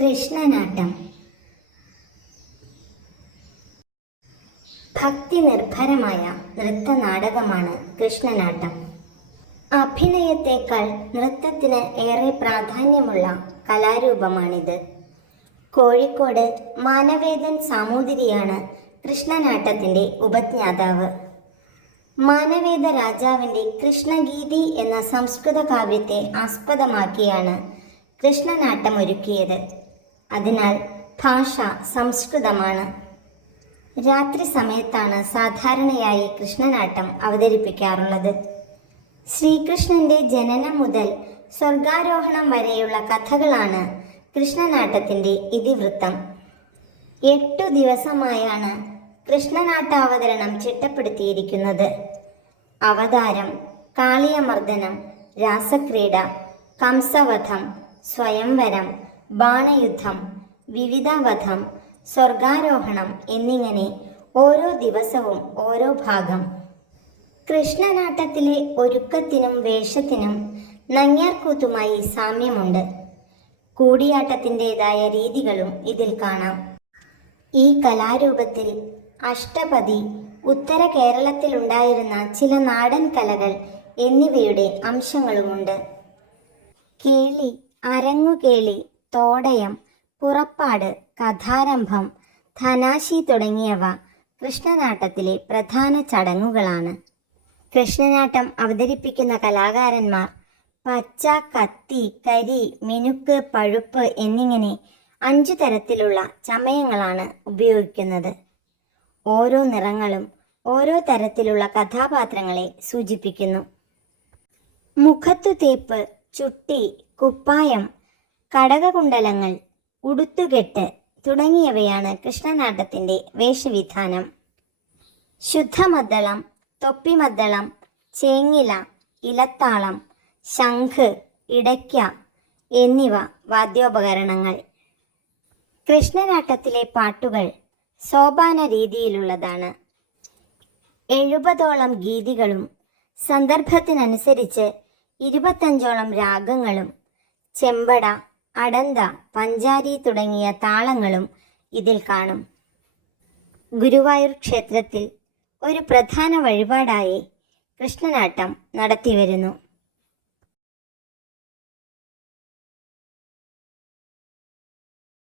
കൃഷ്ണനാട്ടം. ഭക്തി നിർഭരമായ നൃത്തനാടകമാണ് കൃഷ്ണനാട്ടം. അഭിനയത്തേക്കാൾ നൃത്തത്തിന് ഏറെ പ്രാധാന്യമുള്ള കലാരൂപമാണിത്. കോഴിക്കോട് മാനവേദൻ സാമൂതിരിയാണ് കൃഷ്ണനാട്ടത്തിന്റെ ഉപജ്ഞാതാവ്. മാനവേദ രാജാവിന്റെ കൃഷ്ണഗീതി എന്ന സംസ്കൃത കാവ്യത്തെ ആസ്പദമാക്കിയാണ് കൃഷ്ണനാട്ടം ഒരുക്കിയത് അതിനാൽ ഭാഷ സംസ്കൃതമാണ്. രാത്രി സമയത്താണ് സാധാരണയായി കൃഷ്ണനാട്ടം അവതരിപ്പിക്കാറുള്ളത്. ശ്രീകൃഷ്ണന്റെ ജനനം മുതൽ സ്വർഗാരോഹണം വരെയുള്ള കഥകളാണ് കൃഷ്ണനാട്ടത്തിന്റെ ഇതിവൃത്തം. എട്ടു ദിവസമായാണ് കൃഷ്ണനാട്ടാവതരണം ചിട്ടപ്പെടുത്തിയിരിക്കുന്നത്. അവതാരം കാളിയമർദ്ദനം രാസക്രീഡ കംസവധം സ്വയംവരം ബാണയുദ്ധം വിവിധവധം സ്വർഗാരോഹണം എന്നിങ്ങനെ ഓരോ ദിവസവും ഓരോ ഭാഗം. കൃഷ്ണനാട്ടത്തിലെ ഒരുക്കത്തിനും വേഷത്തിനും നങ്ങ്യാർകൂത്തുമായി സാമ്യമുണ്ട്. കൂടിയാട്ടത്തിന്റെതായ രീതികളും ഇതിൽ കാണാം. ഈ കലാരൂപത്തിൽ അഷ്ടപതി ഉത്തര കേരളത്തിലുണ്ടായിരുന്ന ചില നാടൻ കലകൾ എന്നിവയുടെ അംശങ്ങളുമുണ്ട്. കേളി അരങ്ങുകേളി തോടയം പുറപ്പാട് കഥാരംഭം ധനാശി തുടങ്ങിയവ കൃഷ്ണനാട്ടത്തിലെ പ്രധാന ചടങ്ങുകളാണ്. കൃഷ്ണനാട്ടം അവതരിപ്പിക്കുന്ന കലാകാരന്മാർ പച്ച കത്തി കരി മിനുക്ക് പഴുപ്പ് എന്നിങ്ങനെ അഞ്ചു തരത്തിലുള്ള ചമയങ്ങളാണ് ഉപയോഗിക്കുന്നത്. ഓരോ നിറങ്ങളും ഓരോ തരത്തിലുള്ള കഥാപാത്രങ്ങളെ സൂചിപ്പിക്കുന്നു. മുഖത്തു തേപ്പ് ചുട്ടി കുപ്പായം കടകകുണ്ടലങ്ങൾ ഉടുത്തുകെട്ട് തുടങ്ങിയവയാണ് കൃഷ്ണനാട്ടത്തിന്റെ വേഷവിധാനം. ശുദ്ധമദ്ദളം തൊപ്പിമദ്ദളം ചേങ്ങില ഇലത്താളം ശംഖ് ഇടയ്ക്ക എന്നിവ വാദ്യോപകരണങ്ങൾ. കൃഷ്ണനാട്ടത്തിലെ പാട്ടുകൾ സോപാന രീതിയിലുള്ളതാണ്. എഴുപതോളം ഗീതികളും സന്ദർഭത്തിനനുസരിച്ച് ഇരുപത്തഞ്ചോളം രാഗങ്ങളും ചെമ്പട അടന്ത പഞ്ചാരി തുടങ്ങിയ താളങ്ങളും ഇതിൽ കാണും. ഗുരുവായൂർ ക്ഷേത്രത്തിൽ ഒരു പ്രധാന വഴിപാടായി കൃഷ്ണനാട്ടം നടത്തിവരുന്നു.